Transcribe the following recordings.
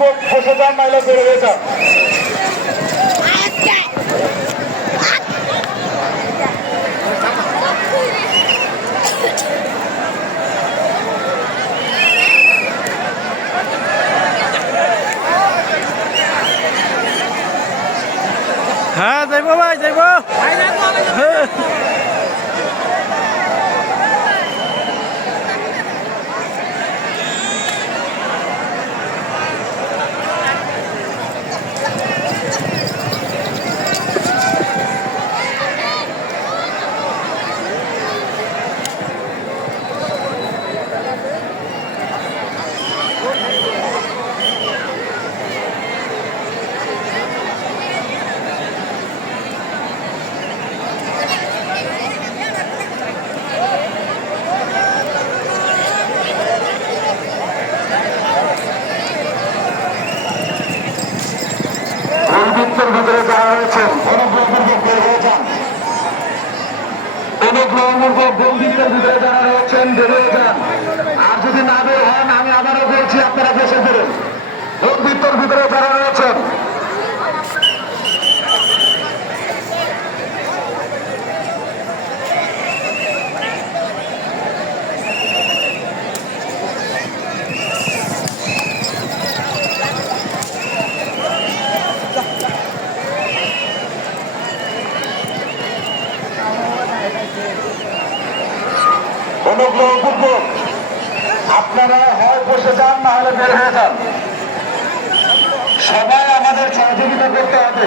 অনুগ্রহপূর্বক বসে যান বেড়ে হয়ে যান হ্যাঁ যাইব ভাই যাইব। ভিতরে যারা রয়েছেন বের যান আর যদি না বের হন, আমি আবারও বলছি, আপনারা বসে পড়ুন। বন্ধুত্বর ভিতরে যারা আপনারা হয় বসে যান না হলে বের হয়ে যান। সবাই আমাদের সহযোগিতা করতে হবে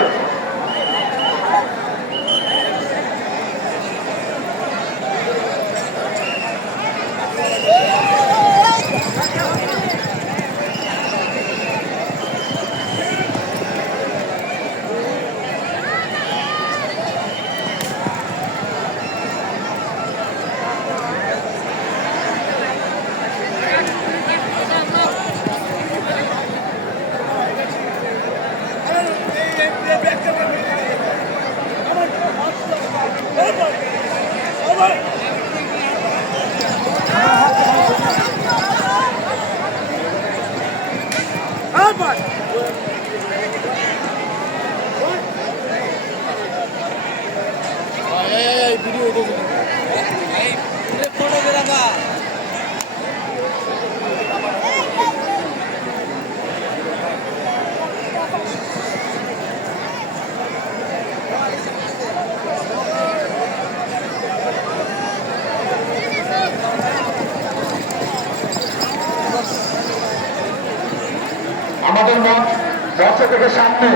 আমাদের মঞ্চ মঞ্চ থেকে সামনে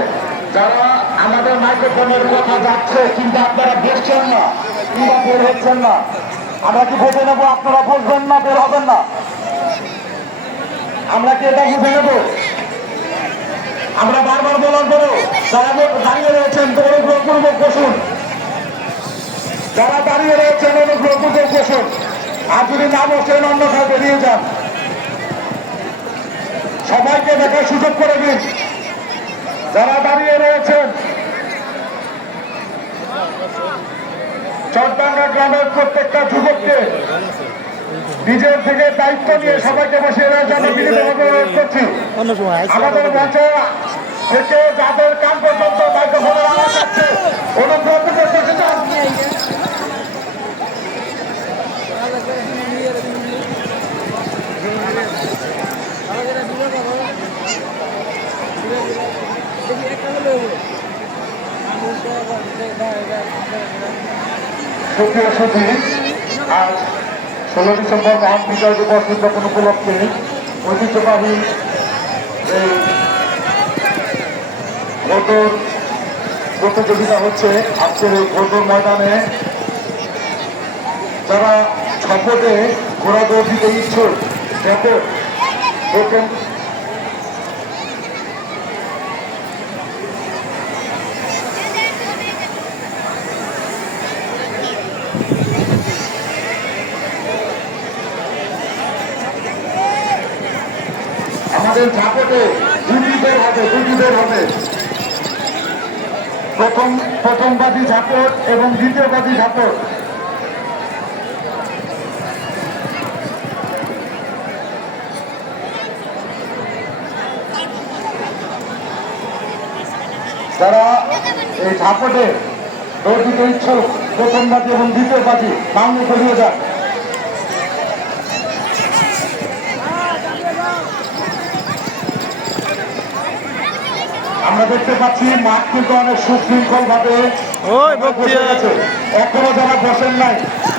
যারা আমাদের মাইক্রোফোনের কথা যাচ্ছে, কিন্তু আপনারা বসছেন না, কিংবা বের হচ্ছেন না। আমরা কি বুঝে নেব? আপনারা বসবেন না, বের হবেন না। আমরা কি এটা বুঝে নেব? আমরা বারবার বলার পরেও যারা দাঁড়িয়ে রয়েছেন অনুগ্রহপূর্বক বসুন। যারা দাঁড়িয়ে রয়েছেন, অনুগ্রহপূর্বক বসুন। আর যদি না বসেন, অন্যথায় বেরিয়ে যান। সবাইকে দেখার সুযোগ করে দিন। যারা দাঁড়িয়ে রয়েছেন চট্টাঙ্গা গ্রামের প্রত্যেকটা যুবককে নিজের থেকে দায়িত্ব নিয়ে সবাইকে বসিয়ে রাখার করছি। আমাদের মঞ্চে থেকে যাদের কান পর্যন্ত যাচ্ছে অনুগ্রহ করে বসে যান সুপ্রিয় সুধী আজ ষোলো ডিসেম্বর মহান বিজয় দিবস উদযাপন উপলক্ষে ঐতিহ্যবাহী এই প্রতিযোগিতা হচ্ছে আজকের এই ভোটর ময়দানে। যারা ছপটে ঘোড়া দৌড় দিতে ইচ্ছুক আমাদের ঝাপটে দুটি বের হবে হবে প্রথম প্রথম বাদী ঝাপট এবং দ্বিতীয় বাদী ঝাপট। যারা এই ঝাপটে দৌড়িতে ইচ্ছুক প্রথম বাজি এবং দ্বিতীয় বাজি করিয়ে যান। আমরা দেখতে পাচ্ছি মাঠ কিন্তু অনেক সুশৃঙ্খল ভাবে এখনও যারা বসেন নাই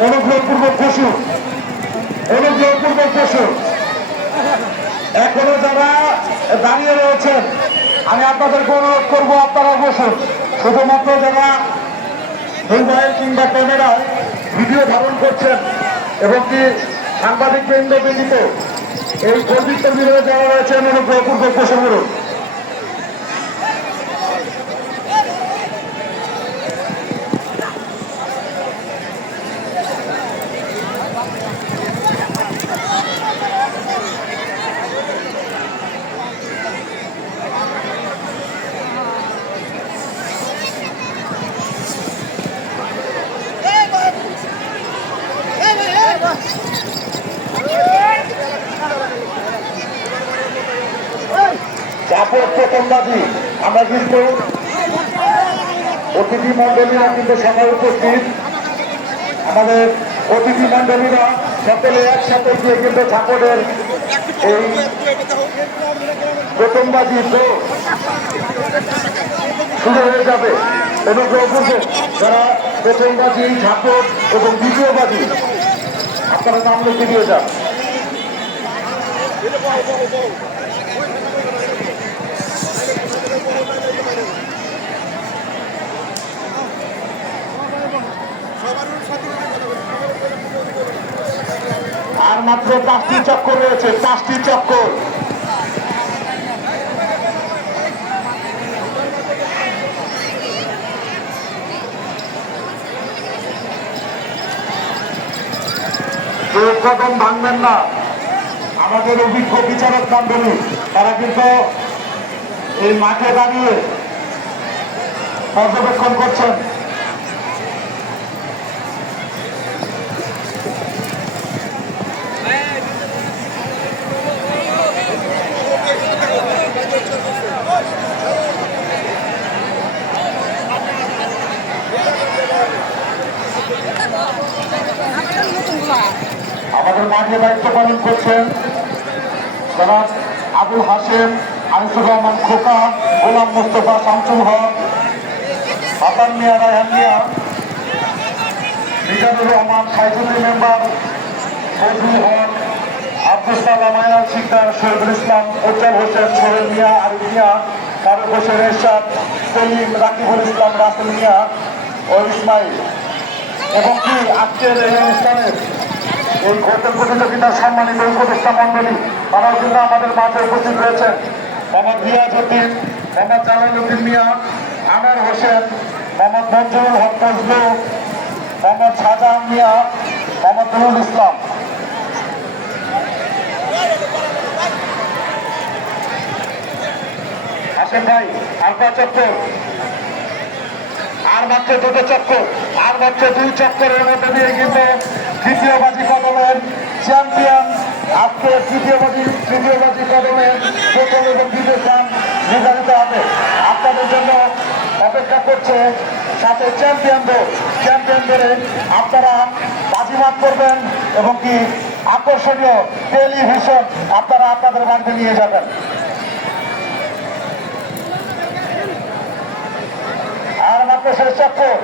অনুগ্রহপূর্বক বসুন। অনুগ্রহপূর্বক বসুন। এখনও যারা দাঁড়িয়ে রয়েছেন আমি আপনাদেরকে অনুরোধ করব আপনারা বসুন। শুধুমাত্র যারা মোবাইল কিংবা ক্যামেরায় ভিডিও ধারণ করছেন এবং কি সাংবাদিক কেন্দ্র ব্যতীত এই পবিত্র বিরোধে যারা রয়েছেন অনুগ্রহপূর্বক বসে চাপড় প্রথমবাদী আমরা কিন্তু অতিথি মন্ডলীরা কিন্তু সবাই উপস্থিত। আমাদের অতিথি মন্ডলীরা সকলে একসাথে গিয়ে কিন্তু ঠাকুরের এই প্রথমবাদী দৌড় শুরু হয়ে যাবে। অনুগ্রহপূর্বক যারা প্রথমবাদী ঝাপট এবং দ্বিতীয়বাদী আপনারা নাম লিখে দিয়ে যান। আর মাত্র পাঁচটি চক্কর রয়েছে, পাঁচটি চক্কর। কদম ভাঙবেন না। আমাদের অভিজ্ঞ বিচারক মন্ডলী তারা কিন্তু এই মাঠে দাঁড়িয়ে পর্যবেক্ষণ করছেন। আমাদের মাঠে দায়িত্ব পালন করছেন জনাব আবুল হাসেম আনিসুর রহমান খোকা, গোলাম মোস্তফা, শামসুল হক হাসান মিয়া, রায়হান মিয়া, মিজানুর রহমান সাইজুদ্দিন মেম্বার, ফজলুল হক আব্দুল সালাম, আয়নাল শিকদার, শহীদুল ইসলাম, উজ্জ্বল হোসেন, সোহেল মিয়া, আরিফ মিয়া ফারুক হোসেন এরশাদ, সলিম, রাকিবুল ইসলাম, রাসেল মিয়া ও ইসমাইল। এবং কি আজকের এই অনুষ্ঠানের এই ঘোষের প্রতিযোগিতার সম্মানিত উপদেষ্টা মন্ডলী তারাও কিন্তু আমাদের মাঝে উপস্থিত রয়েছেন। মোহাম্মদ রিয়াজ উদ্দিন মোহাম্মদ জালাল উদ্দিন মিয়া, আনার হোসেন মোহাম্মদ মঞ্জুরুল হক ফজলু মোহাম্মদ শাহজাহান মিয়া মোহাম্মদ নুরুল ইসলাম। আসেন ভাই আলপা চক্কর। আর মাত্র দুটো চক্কর। আর মাত্র দুই চক্করের মধ্যে দিয়ে কিন্তু তৃতীয় বাজি কদমের চ্যাম্পিয়ন আজকে তৃতীয় বাজি তৃতীয় বাজি কদমের প্রথম এবং দ্বিতীয় স্থান নির্ধারিত হবে। আপনাদের জন্য অপেক্ষা করছে সাথে চ্যাম্পিয়নদের চ্যাম্পিয়নদের আপনারা বাজিমাত করবেন এবং কি আকর্ষণীয় টেলিভিশন আপনারা আপনাদের বাড়িতে নিয়ে যাবেন। আর মাত্র শেষ চক্কর।